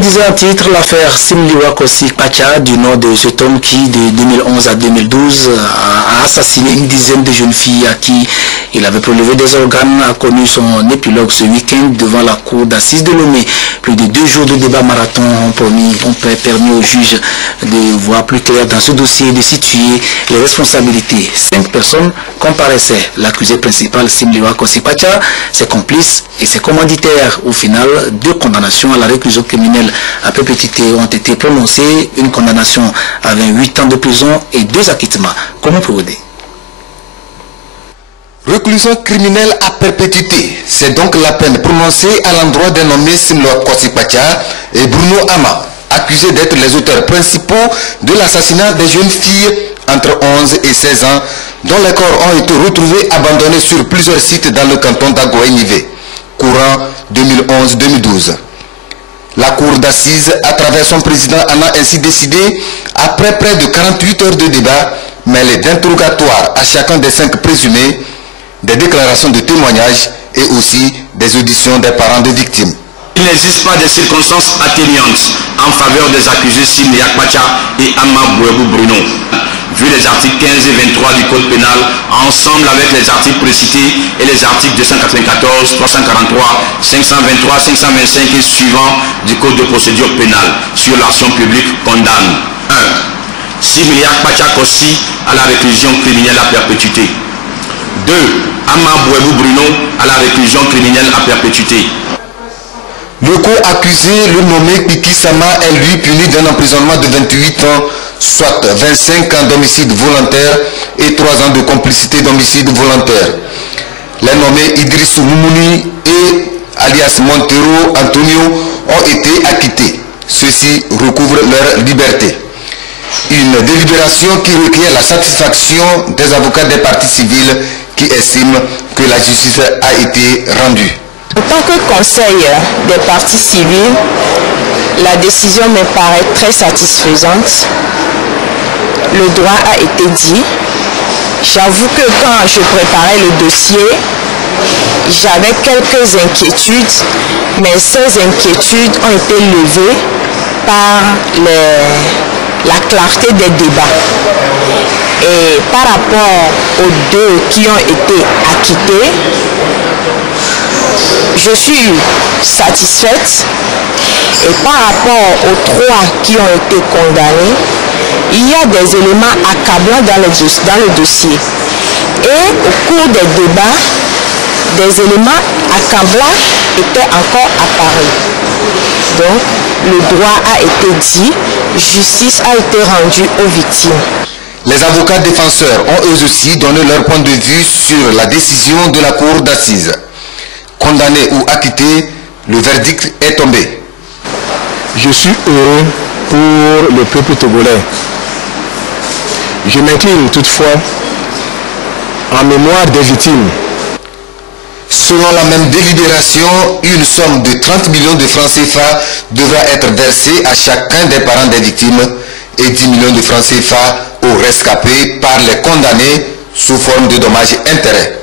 Disait en titre, l'affaire Simliwa Kossi Pacha, du nom de cet homme qui, de 2011 à 2012, a assassiné une dizaine de jeunes filles à qui il avait prélevé des organes, a connu son épilogue ce week-end devant la cour d'assises de Lomé. Plus de 2 jours de débat marathon ont permis aux juges de voir plus clair dans ce dossier et de situer les responsabilités. 5 personnes comparaissaient. L'accusé principal Simliwa Kossi Pacha, ses complices et ses commanditaires. Au final, 2 condamnations à la réclusion criminelle à perpétuité ont été prononcées, une condamnation à 28 ans de prison et 2 acquittements. Comment procéder? Réclusion criminelle à perpétuité, c'est donc la peine prononcée à l'endroit des nommés Simliwa Kossi Pacha et Bruno Ama, accusés d'être les auteurs principaux de l'assassinat des jeunes filles entre 11 et 16 ans, dont les corps ont été retrouvés abandonnés sur plusieurs sites dans le canton d'Agoé-Nivé, courant 2011-2012. La cour d'assises, à travers son président, en a ainsi décidé après près de 48 heures de débat, mêlées d'interrogatoires à chacun des 5 présumés, des déclarations de témoignages et aussi des auditions des parents des victimes. Il n'existe pas de circonstances atténuantes en faveur des accusés Simliwa Pacha et Ama Bouebou Bruno, vu les articles 15 et 23 du Code pénal, ensemble avec les articles précités et les articles 294, 343, 523, 525 et suivants du Code de procédure pénale sur l'action publique condamne 1. Simliwa Pacha Kossi à la réclusion criminelle à perpétuité. 2. Ama Bouebou Bruno à la réclusion criminelle à perpétuité. Le co-accusé, le nommé Kiki Sama, est lui puni d'un emprisonnement de 28 ans, soit 25 ans d'homicide volontaire et 3 ans de complicité d'homicide volontaire. Les nommés Idrissou Moumouni et alias Montero Antonio ont été acquittés. Ceux-ci recouvrent leur liberté. Une délibération qui requiert la satisfaction des avocats des parties civiles qui estiment que la justice a été rendue. En tant que conseil des parties civiles, la décision me paraît très satisfaisante. Le droit a été dit. J'avoue que quand je préparais le dossier, j'avais quelques inquiétudes, mais ces inquiétudes ont été levées par la clarté des débats. Et par rapport aux 2 qui ont été acquittés, je suis satisfaite. Et par rapport aux 3 qui ont été condamnés, il y a des éléments accablants dans le dossier. Et au cours des débats, des éléments accablants étaient encore apparus. Donc, le droit a été dit, justice a été rendue aux victimes. Les avocats défenseurs ont eux aussi donné leur point de vue sur la décision de la cour d'assises. Condamné ou acquitté, le verdict est tombé. Je suis heureux pour le peuple togolais. Je m'incline toutefois en mémoire des victimes. Selon la même délibération, une somme de 30 millions de francs CFA devra être versée à chacun des parents des victimes et 10 millions de francs CFA aux rescapés par les condamnés sous forme de dommages et intérêts.